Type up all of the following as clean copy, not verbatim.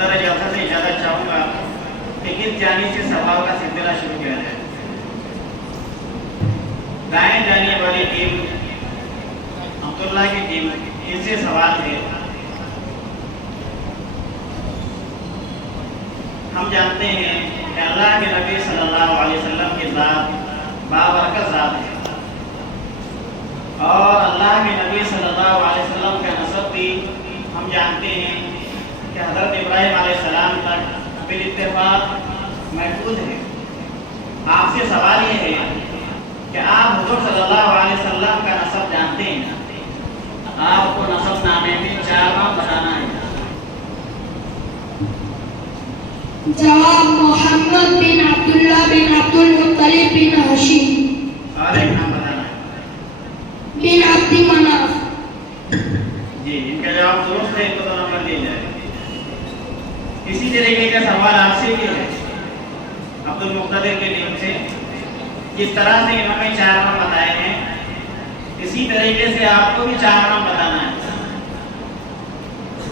सदर जलसा से इजाज़त चाहूँगा कि किस जानी से सवाल का सिलसिला शुरू किया जाए। दाएं जाने वाली टीम अब्दुल्ला की टीम, इनसे सवाल है। हम जानते हैं कि अल्लाह के नबी सल्लल्लाहु अलैहि वसल्लम की ज़ात बाबरकत ज़ात है और अल्लाह के नबी सल्लल्लाहु अलैहि वसल्लम का नसब भी हम जानते हैं कि हज़रत इब्राहीम अलैहिस्सलाम तक बिल इत्तेफाक महफूज है। आपसे सवाल ये है कि आप हुज़ूर सल्लल्लाहु अलैहि वसल्लम का नसब जानते हैं, आपको नसब नामे में 4 नाम बताना है। जवाब मोहम्मद बिन अब्दुल्ला बिन अब्दुल मुत्तलिब बिन हशीम। और एक नाम बताना है। बिन अब्दी मनाफ। जी, इनका जवाब दुरुस्त है तो 2 नंबर दिए जाए। इसी तरीके का सवाल आपसे भी है अब्दुल मुक्तदिर के टीम से। जिस तरह से इन्होंने 4 नाम बताए हैं, इसी तरीके से आपको भी 4 नाम बताना है।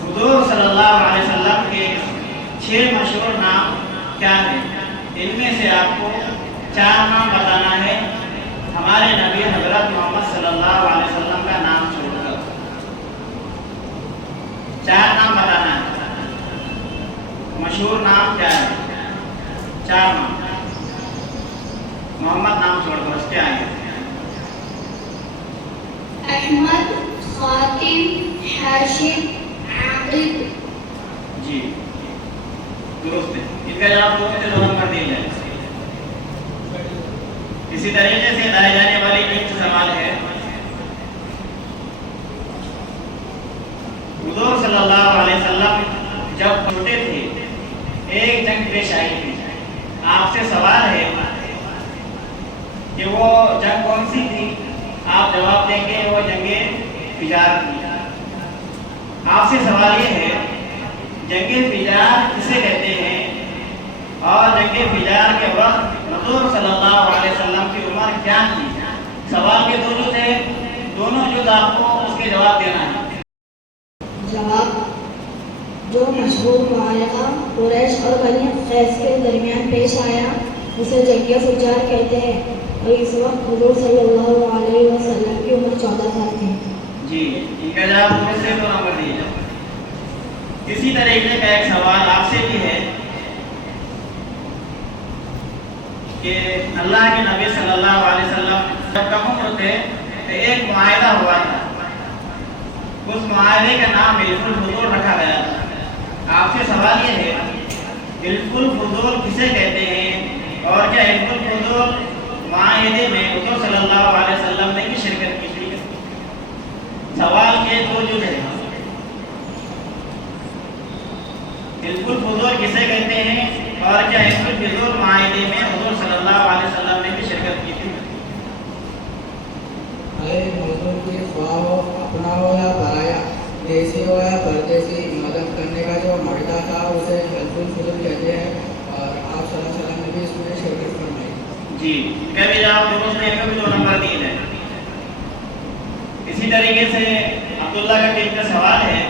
हुज़ूर सल्लल्लाहु अलैहि वसल्लम के 6 मशहूर नाम क्या हैं? इनमें से आपको 4 नाम बताना है हमारे नबी हज़रत मोहम्मद सल्लल्लाहु अलैहि वसल्लम का नाम छोड़कर। 4 नाम बताना है। मशहूर नाम क्या है? 4 नाम मोहम्मद नाम छोड़कर, उसके आगे अहमद, खातिम, हाशिम, आबिद। जी, दुरुस्त है। इनका जवाब 2 में से 2 नंबर दिए जाए। इसी तरीके से दाएं जाने वाली टीम से सवाल है। हुज़ूर सल्लल्लाहु अलैहि वसल्लम जब छोटे थे, एक जंग पेश आई थी। आपसे सवाल है कि वो जंग कौन सी थी? आप जवाब देंगे वो जंगे फिजार थी। आपसे सवाल ये है, जंगे फिजार किसे कहते हैं और जंगे फिजार के वक्त हुज़ूर सल्लल्लाहु अलैहि वसल्लम की उम्र क्या थी? सवाल के 2 जुज़ है, दोनों जुज़ आपको उसके जवाब देना है। जवाब, जो मशहूर मुआरका कुरैश और बनी क़ैस के दरमियान पेश आया उसे जंगे फिजार कहते हैं और इस वक्त हुज़ूर सल्लल्लाहु अलैहि वसल्लम की उम्र 14 साल थी। जी, इनका जवाब 2 से 2 नंबर दिए जाए। इसी तरीके का एक सवाल आपसे भी है कि अल्लाह के नबी सल्लल्लाहु अलैहि वसल्लम जब कम उम्र थे तो एक मुआहिदा हुआ था। उस मुआहिदे का नाम हिल्फुल फुज़ूल रखा गया था। आपसे सवाल ये है, हिल्फुल फुज़ूल किसे कहते हैं और क्या हिल्फुल फुज़ूल मुआहिदे में हुज़ूर सल्लल्लाहु अलैहि वसल्लम ने भी शिरकत की थी? सवाल के 2 जुज़ हैं। हिल्फुल फुज़ूल किसे कहते हैं और क्या हिल्फुल फुज़ूल मुआहिदे में हुज़ूर सल्लल्लाहु अलैहि वसल्लम ने भी शिरकत की थी? अरे मौजूद की ख्वाह हो, अपना हो या पराया, देसी हो या परदेसी, मदद करने का जो मर्दा था उसे हिल्फुल फुज़ूल कहते हैं और आप सल्लल्लाहु अलैहि वसल्लम ने भी इसमें शिरकत फरमाई। जी, इनका भी जवाब दुरुस्त है, इनका भी 2 नंबर दिए जाए। इसी तरीके से अब्दुल्ला का टीम का सवाल है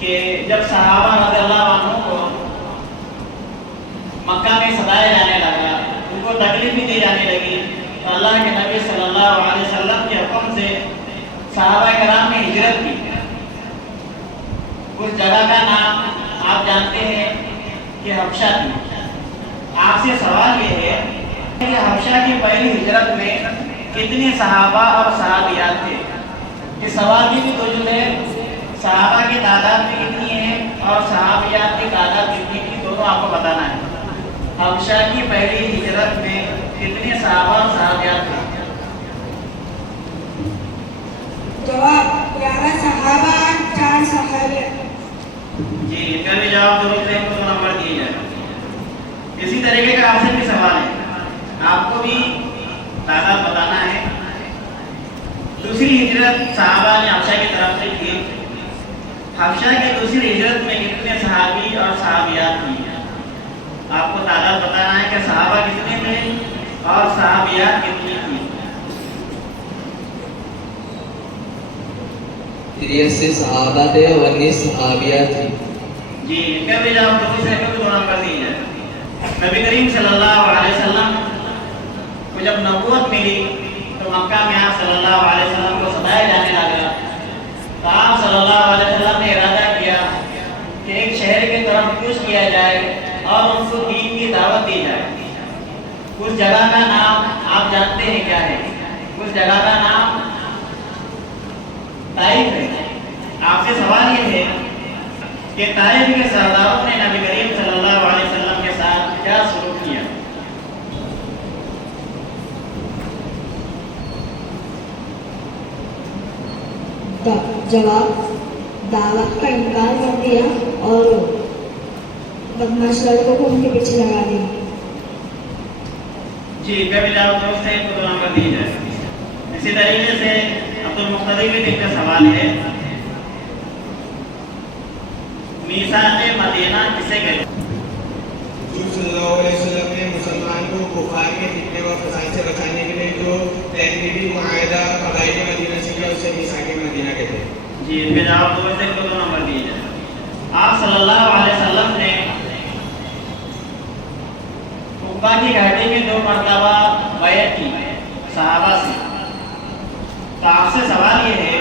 कि जब सहाबा रज़ियल्लाहु अन्हुम को मक्का में सताया जाने लगा, उनको तकलीफ भी दी जाने लगी, तो अल्लाह के नबी सल्लल्लाहु अलैहि वसल्लम के हुक्म से सहाबा कराम ने हिजरत की। उस जगह का नाम आप जानते हैं कि हबशा थी। आपसे सवाल ये है कि हबशा की पहली हिजरत में कितने सहाबा और सहाबियात थे? इस सवाल की भी 2 जुज़ है। सहाबा की तादाद में कितनी है और सहाबियात की तादाद कितनी थी, दोनों आपको बताना है। हबशा की पहली हिजरत में कितने सहाबा और सहाबियात थे? जवाब, 11 सहाबा, 4 सहाबिया। जी, इनका भी जवाब दुरुस्त है, 2 नंबर दिए जाए। इसी तरीके का आपसे भी सवाल है, आपको भी तादाद बताना है। दूसरी हिजरत सहाबा ने हबशा की तरफ से की। हबशा की दूसरी हिजरत में कितने सहाबी और सहाबियात थी? आपको तादाद बताना है कि सहाबा कितने थे और सहाबियात कितनी थी। 83 صحابہ تھے اور 19 صحابیہ تھی. جی ان کا بھی جواب درست ہے کہ دونوں کر دی جائے. نبی کریم صلی اللہ علیہ وسلم کو جب نبوت ملی تو مکہ میں آپ صلی اللہ علیہ وسلم کو ستایا جانے لگا. تو آپ صلی اللہ علیہ وسلم نے ارادہ کیا کہ ایک شہر کی طرف کوچ کیا جائے اور ان کو دین کی دعوت دی جائے. اس جگہ کا نام آپ جانتے ہیں کیا ہے؟ اس جگہ کا نام طائف ہے. آپ سے سوال یہ ہے کہ طائف کے سرداروں نے نبی کریم صلی اللہ علیہ وسلم کے ساتھ کیا سلوک کیا؟ جواب دعوت کا انکار کر دیا اور بدماش لڑکوں کو ان کے پیچھے لگا دیا. جی کبھی جواب درست ہے تو نمبر دی جائے. اسی طریقے سے عبد المختلف کا سوال ہے میثاق مدینہ کسے کہتے ہیں؟ حضور صلی اللہ علیہ وسلم نے مسلمان کو کفار کے فتنے و فساد سے بچانے کے لیے جو تحریری معاہدہ قبائل مدینہ سے کیا اسے میثاق مدینہ کہتے ہیں. جی اس کے جواب درست ہے تو نمبر دی جائے. آپ صلی اللہ علیہ وسلم نے قبا کی گھاٹی میں 2 مرتبہ بیعت کی صحابہ سے. تو آپ سے سوال یہ ہے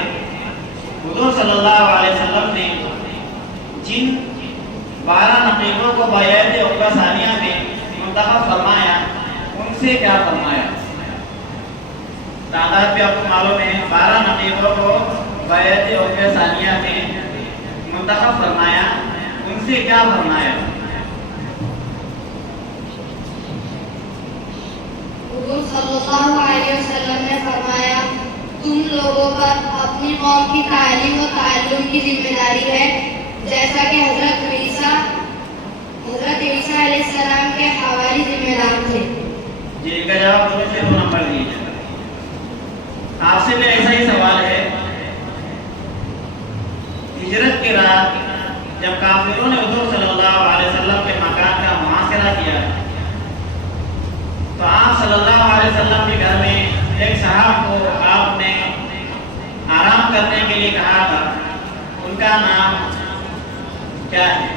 حضور صلی اللہ علیہ وسلم نے جن 12 نقیبوں کو بیعت عقبہ ثانیہ میں منتخب فرمایا ان سے کیا فرمایا؟ تعداد بھی آپ کو معلوم ہے. 12 نقیبوں کو بیعت عقبہ ثانیہ میں منتخب فرمایا ان سے کیا فرمایا؟ حضور صلی اللہ علیہ وسلم نے فرمایا تم لوگوں پر اپنی قوم کی تعلیم و تعلم کی ذمہ داری ہے جیسا کہ حضرت عیسیٰ علیہ السلام کے حوالی ذمہ دار تھے. جی ان کا جواب درست ہے 2 نمبر دیجیے. آپ سے بھی ایسا ہی سوال ہے. ہجرت کی رات جب کافروں نے حضور صلی اللہ علیہ وسلم کے مکان کا محاصرہ کیا تو آپ صلی اللہ علیہ وسلم کے گھر میں ایک صاحب کو آپ نے آرام کرنے کے لیے کہا تھا. ان کا نام کیا ہے؟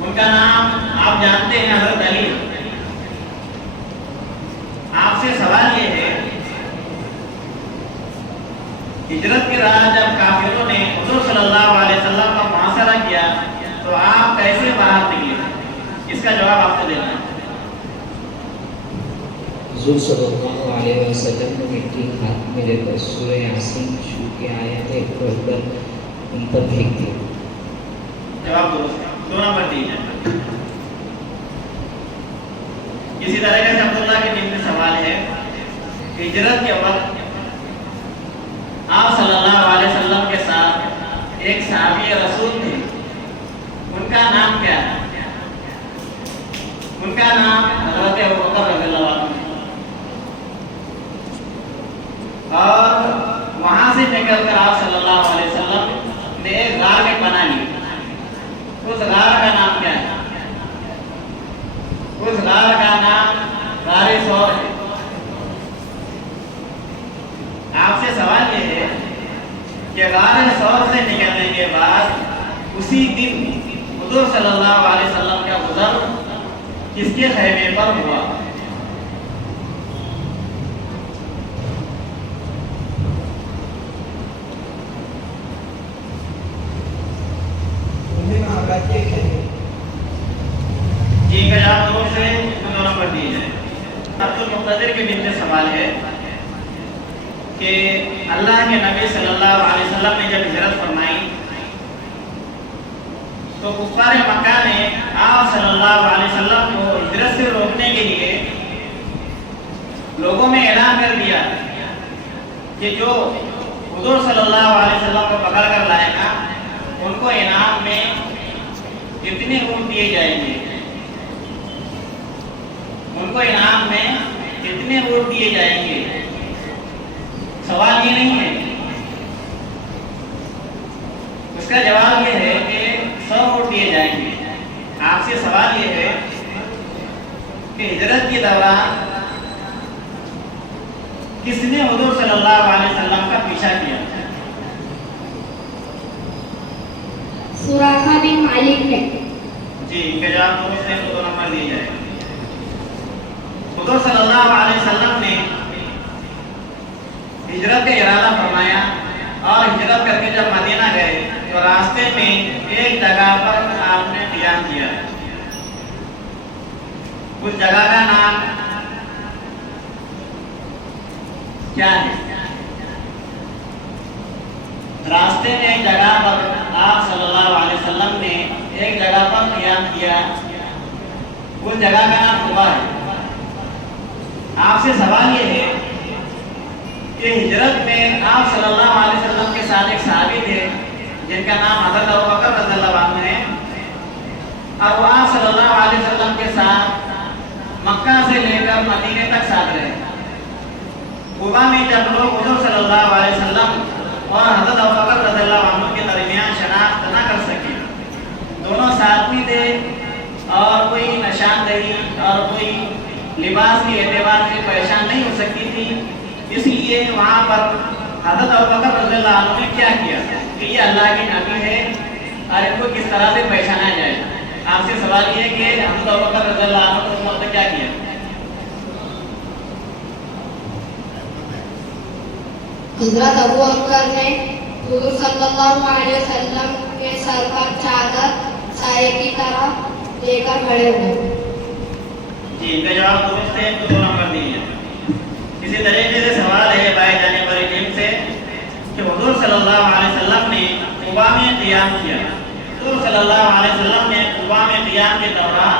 ان کا نام آپ جانتے ہیں حضرت علی. آپ سے سوال یہ ہے ہجرت کے رات جب کافروں نے حضور صلی اللہ علیہ وسلم کا محاصرہ کیا تو آپ کیسے باہر نکلے؟ اس کا جواب آپ کو دینا ہے. حضور صلی اللہ علیہ وسلم نے مٹی ہاتھ میں لے کر سورہ یاسین شروع کی آیتیں پڑھ کر ان پر پھینک دی. جواب درست ہے 2 نمبر دیجیے. اسی طرح سے عبداللہ کے دن میں سوال ہے ہجرت کے وقت آپ صلی اللہ علیہ وسلم کے ساتھ ایک صحابی رسول تھے. ان کا نام کیا ہے؟ ان کا نام حضرت ابوبکر رضی اللہ عنہ. اور وہاں سے نکل کر آپ صلی اللہ علیہ وسلم نے ایک غار میں پناہ لی. اس غار کا نام کیا ہے؟ اس غار کا نام غار ثور ہے. آپ سے سوال یہ ہے کہ غار ثور سے نکلنے کے بعد اسی دن حضور صلی اللہ علیہ وسلم کا گزر کس کے خیمے پر ہوا؟ جی کا جواب دور سے 2 نمبر دیے جائیں. عبد المقتدر کے دل میں سوال ہے کہ اللہ کے نبی صلی اللہ علیہ وسلم نے جب ہجرت فرمائی تو کفار مکہ نے آپ صلی اللہ علیہ وسلم کو ہجرت سے روکنے کے لیے لوگوں میں اعلان کر دیا کہ جو حضور صلی اللہ علیہ وسلم کو پکڑ کر لائے گا ان کو انعام میں کتنے اونٹ دیے جائیں گے. ان کو انعام میں کتنے اونٹ دیے جائیں گے. سوال یہ نہیں ہے. اس کا جواب یہ ہے کہ 100 اونٹ دیے جائیں گے. آپ سے سوال یہ ہے کہ ہجرت کے دوران کس نے حضور صلی اللہ علیہ وسلم کا پیچھا کیا؟ सुराखा बिन मालिक ने। जी, इनका जवाब दुरुस्त है तो 2 नंबर दिए जाए। हुजूर सल्लल्लाहु अलैहि वसल्लम ने हिजरत का इरादा फरमाया और हिजरत करके जब मदीना गए तो रास्ते में एक जगह पर आपने क़ियाम किया। उस जगह का नाम क्या है? रास्ते में एक जगह पर आप सल्लल्लाहु अलैहि वसल्लम ने एक जगह पर क़ियाम किया। उस जगह का नाम कुबा है। आपसे सवाल ये है कि हिजरत में आप सल्लल्लाहु अलैहि वसल्लम के साथ एक सहाबी थे जिनका नाम हज़रत अबू बकर रज़ियल्लाहु अन्हु है, और वो आप सल्लल्लाहु अलैहि वसल्लम के साथ मक्का से लेकर मदीने तक साथ रहे। कुबा में जब लोग हुजूर सल्लल्लाहु अलैहि वसल्लम और हज़रत अबू बकर रज़ियल्लाहु अन्हु के दरमियान शनाख्त न कर सके, दोनों साथ ही थे और कोई निशानदही और कोई लिबास के एतबार से पहचान नहीं हो सकती थी, इसलिए वहाँ पर हज़रत अबू बकर रज़ियल्लाहु अन्हु ने क्या किया कि ये अल्लाह के नबी है और इनको किस तरह से पहचाना जाए। आपसे सवाल ये है कि हज़रत अबू बकर रज़ियल्लाहु अन्हु ने उस वक्त क्या किया? हजरत अबू बकर ने हुजूर सल्लल्लाहु अलैहि वसल्लम के सर पर चादर साये की तरह लेकर खड़े हुए। जी, इनका जवाब दुरुस्त है तो 2 नंबर दिए। इसी तरीके से सवाल है पाए जाने वाले इल्म से कि हुजूर सल्लल्लाहु अलैहि वसल्लम ने कुबा में क़ियाम किया। हुजूर सल्लल्लाहु अलैहि वसल्लम ने कुबा में क़ियाम के दौरान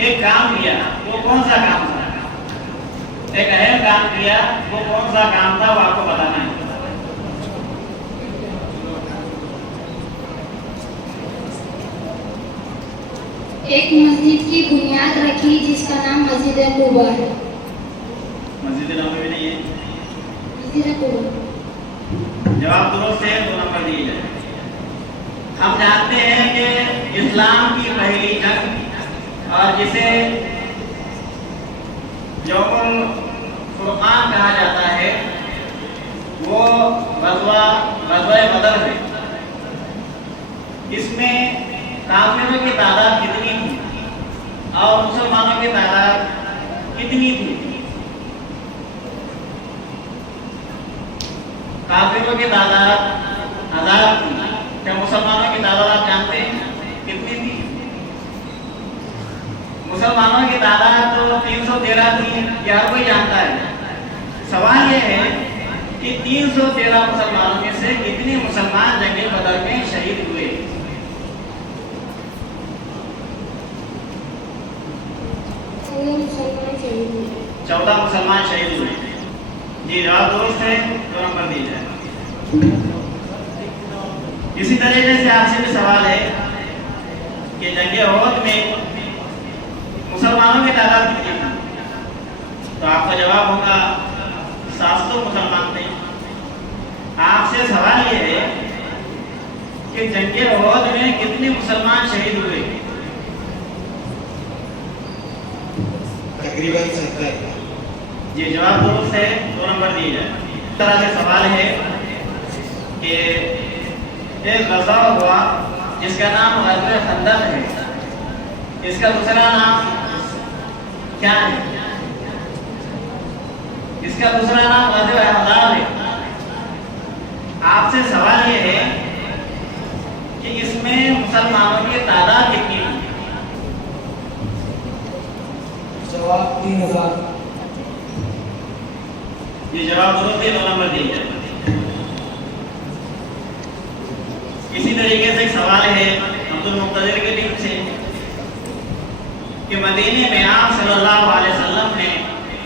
एक काम किया, वो कौन सा काम था? एक अहम काम किया, वो कौन सा काम था वो आपको बताना है। एक मस्जिद की बुनियाद रखी जिसका नाम मस्जिद कुबा है। मस्जिद नबवी नहीं है। मस्जिद कुबा। जवाब दुरुस्त है, 2 नंबर दिए जाए। हम जानते हैं कि इस्लाम की पहली जंग और जिसे यौमुल फुरक़ान कहा जाता है वो ग़ज़वा बदर है। इसमें काफिरों की तादाद कितनी थी और मुसलमानों की तादाद कितनी थी? काफिरों की तादाद 1000 थी। क्या मुसलमानों की तादाद आप जानते हैं कितनी थी? मुसलमानों की तादाद तो 313 थी, यह हर कोई जानता है। सवाल यह है कि 313 मुसलमानों में से कितने मुसलमान जंग बदर में शहीद हुए? 14 मुसलमान शहीद हुए। जी, जवाब दुरुस्त है, 2 नंबर दिए जाए। इसी तरीके से आपसे भी सवाल है कि जंग उहद में मुसलमानों की तादाद कितनी थी? तो आपका जवाब होगा 700 मुसलमान थे। आपसे सवाल ये है कि जंग उहद में कितने मुसलमान शहीद हुए? तकरीबन 70। ये जवाब दुरुस्त है, 2 नंबर दिए जाए। इस तरह से सवाल है कि एक ग़ज़वा हुआ जिसका नाम ग़ज़वा खंदक है, इसका दूसरा नाम क्या है? इसका दूसरा नाम ग़ज़वा अहज़ाब है। आपसे सवाल ये है कि इसमें मुसलमानों की तादाद कितनी है? जवाब 3000। ये जवाब दुरुस्त है, 2 नंबर दिए जाए। इसी तरीके से एक सवाल है अब्दुल मुक़्तदिर के टीम से कि मदीने में आप सल्लल्लाहु अलैहि वसल्लम ने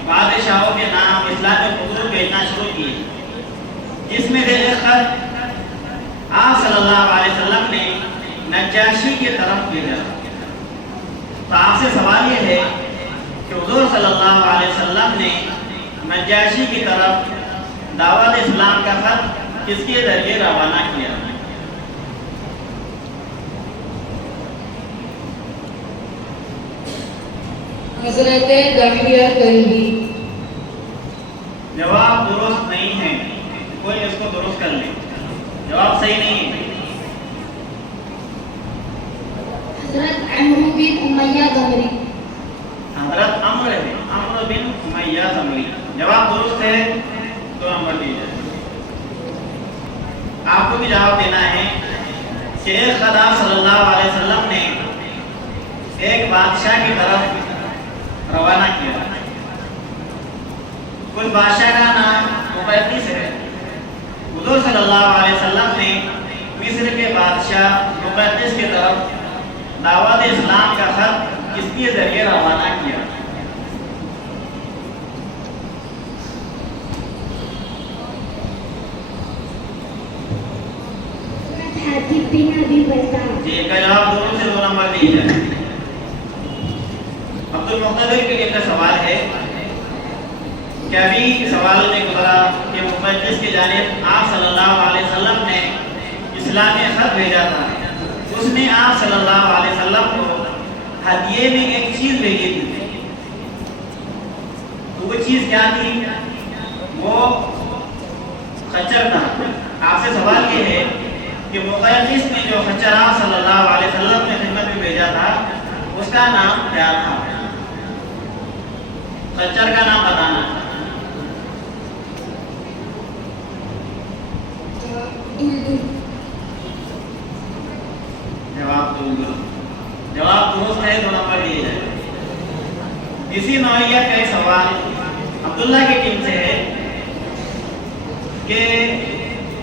बादशाहों के नाम इस्लाम में खुतूब भेजना शुरू किए, जिसमें से एक खत आप सल्लल्लाहु अलैहि वसल्लम ने नज्जाशी की तरफ भेजा। तो आपसे सवाल ये है कि हुज़ूर सल्लल्लाहु अलैहि वसल्लम ने नज्जाशी की तरफ दावत इस्लाम का खत किसके जरिए रवाना किया? हज़रत दहिया कल्बी। जवाब दुरुस्त नहीं है, कोई इसको दुरुस्त कर ले। जवाब सही नहीं है। حضرت عمرو بن امیہ ضمری. حضرت عمرو بن امیہ ضمری. جواب درست ہے، 2 نمبر دیجیے. آپ کو بھی جواب دینا ہے کہ ایک خدا صلی اللہ علیہ وسلم نے ایک بادشاہ کی طرف روانہ کیا. اس بادشاہ کا نام مقیقس ہے. حضور صلی اللہ علیہ وسلم نے مصر کے بادشاہ مقیقس کی طرف دعوت اسلام کا خط کس کے ذریعے روانہ کیا؟ حاتب بن ابی بلتع. جی کا جواب دونوں سے 2 نمبر دیجیے. عبد المقتدر کے لیے کا سوال ہے کہ ابھی سوال میں گزرا کہ مقدس کی جانب آپ صلی اللہ علیہ وسلم نے اسلامی خط بھیجا تھا. اس نے آپ صلی اللہ علیہ وسلم کو ہدیے میں ایک چیز بھیجی تھی. تو وہ چیز کیا تھی؟ وہ خچر تھا. آپ سے سوال یہ ہے کہ مقدس نے جو خچر آپ صلی اللہ علیہ وسلم نے خدمت میں بھیجا تھا اس کا نام کیا تھا؟ خچر کا نام بتانا. جواب درست ہے، 2 نمبر دیے جائے. اسی نوعیت کا ایک سوال عبداللہ کی ٹیم سے ہے کہ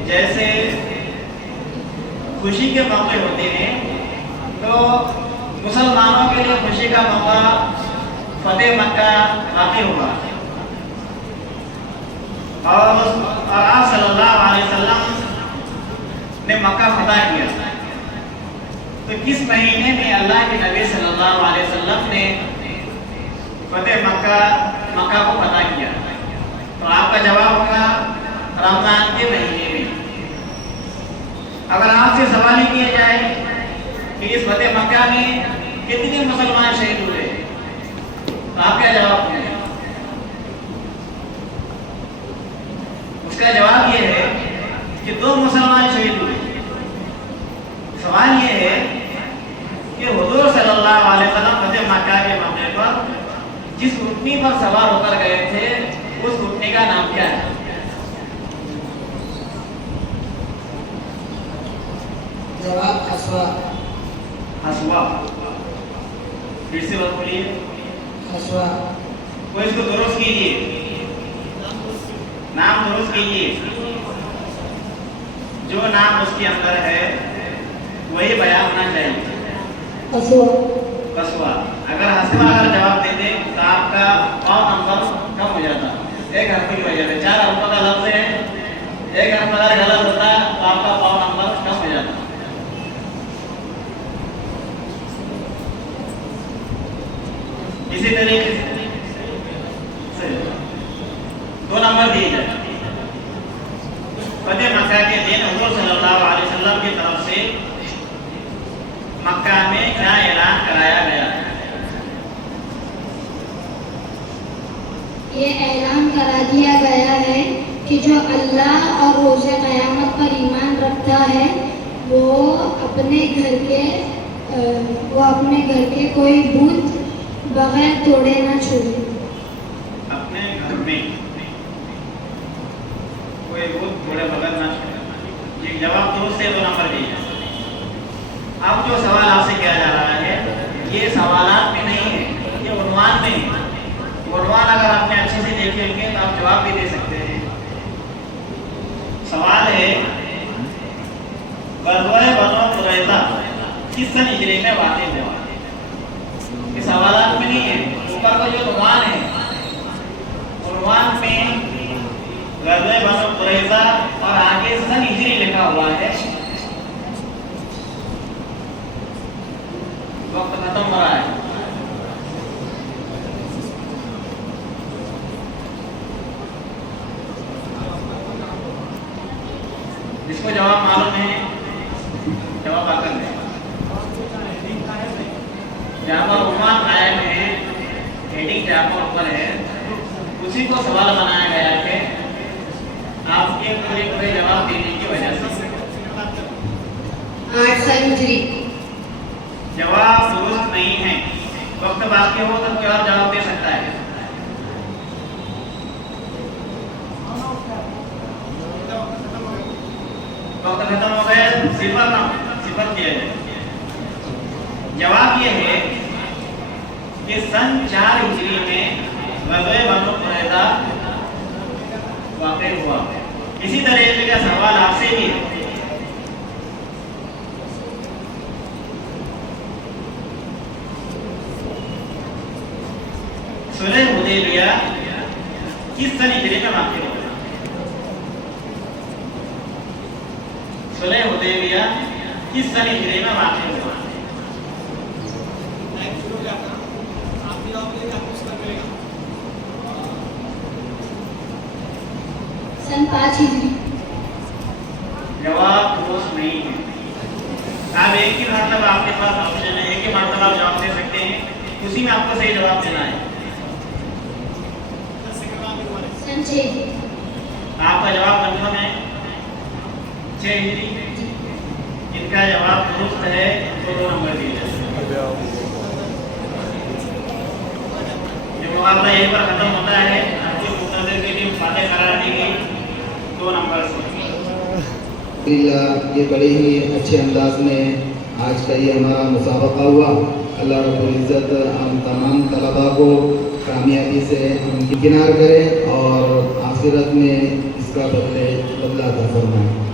جیسے خوشی کے موقع ہوتے ہیں تو مسلمانوں کے لیے خوشی کا موقع فتح مکہ واقع ہوا اور آپ صلی اللہ علیہ وسلم نے مکہ فتح کیا. تو کس مہینے میں اللہ کے نبی صلی اللہ علیہ وسلم نے فتح مکہ کو فتح کیا؟ تو آپ کا جواب ہوگا رمضان کے مہینے میں. اگر آپ سے سوال ہی کیا جائے کہ اس فتح مکہ میں کتنے مسلمان شہید ہوئے تو آپ کیا جواب دیں گے؟ اس کا جواب یہ ہے کہ 2 مسلمان شہید ہوئے. سوال یہ ہے کہ حضور صلی اللہ علیہ وسلم فتح مکہ کے موقع پر جس اونٹنی پر سوار ہو کر گئے تھے اس اونٹنی کا نام کیا ہے؟ جواب حسوا. حسوا. پھر سے بات بولیے. حسوا. وہ اس کو درست کیجیے، نام درست کیجیے. جو نام اس کے اندر ہے وہی بیان ہونا چاہیے. قصوہ. اگر حسوا اگر جواب دیتے تو آپ کا 5 نمبر کم ہو جاتا. 1 حرف کی وجہ سے 4 حرف کا لفظ ہے، 1 حرف اگر غلط ہوتا تو آپ کا 5 نمبر کم ہو جاتا. اسی طریقے سے 2 نمبر دیے جائے. فتح مکہ کے دن حضور صلی اللہ علیہ وسلم کی طرف سے مکہ میں کیا اعلان کرایا گیا؟ یہ اعلان کرا دیا گیا ہے کہ جو اللہ اور روز قیامت پر ایمان رکھتا ہے وہ اپنے گھر کے کوئی بت بغیر توڑے نہ چھوڑے. اپنے گھر میں کوئی بت توڑے بغیر نہ چھوڑے. یہ جواب درست ہے، 2 نمبر دیجیے. اب جو سوال آپ سے کیا جا رہا ہے یہ سوالات میں نہیں ہے، یہ عنوان میں ہے. عنوان اگر آپ نے اچھے سے دیکھے ہوں گے تو آپ جواب بھی دے سکتے ہیں. سوال ہے غزوہ بنو قریظہ کس سن ہجری میں واقع ہوا؟ یہ سوالات میں نہیں ہے. اوپر کا جو عنوان ہے عنوان میں غزوہ بنو قریظہ اور آگے سن ہجری لکھا ہوا ہے. وقت ختم ہو رہا ہے. جس کو جواب معلوم ہے جواب آ کر دیں. جہاں پر عنوان قائم ہے، ہیڈنگ جہاں پر اوپر ہے، اسی کو سوال بنایا گیا ہے آپ کے پورے جواب دینے کی وجہ سے. 8 سن ہجری. جواب نہیں ہے. وقت باقی ہو تو کوئی اور جواب دے سکتا ہے. وقت ختم ہو گیا. صفر کیا جائے. جواب یہ ہے کہ سن 4 ہجری میں غزوہ بنو قریظہ واقع ہوا. اسی طرح کا سوال آپ سے بھی ہے. صلح حدیبیہ کس سن ہجری میں واقع ہوا؟ صلح حدیبیہ کس سن ہجری میں واقع ہوا؟ سن 5 ہجری. جواب درست نہیں ہے. آپ ایک ہی مرتبہ آپ کے پاس آپشن ہے, ایک ہی مرتبہ آپ جواب دے سکتے ہیں, اسی میں آپ کو صحیح جواب دینا ہے. سن 6 ہجری. آپ کا جواب کنفرم ہے 6 ہجری. ان کا جواب درست ہے تو 2 نمبر دیے جائیں. یہ مقابلہ یہیں پر ختم ہوتا ہے. آپ کے مقدر کے لیے باتیں قرار دی گئی 2 نمبر سے. یہ بڑے ہی اچھے انداز میں آج کا یہ ہمارا مسابقہ ہوا. اللہ رب العزت ہم تمام طلباء کو کامیابی سے ہم کنار کرے اور آخرت میں اس کا بدلہ عطا فرمائے.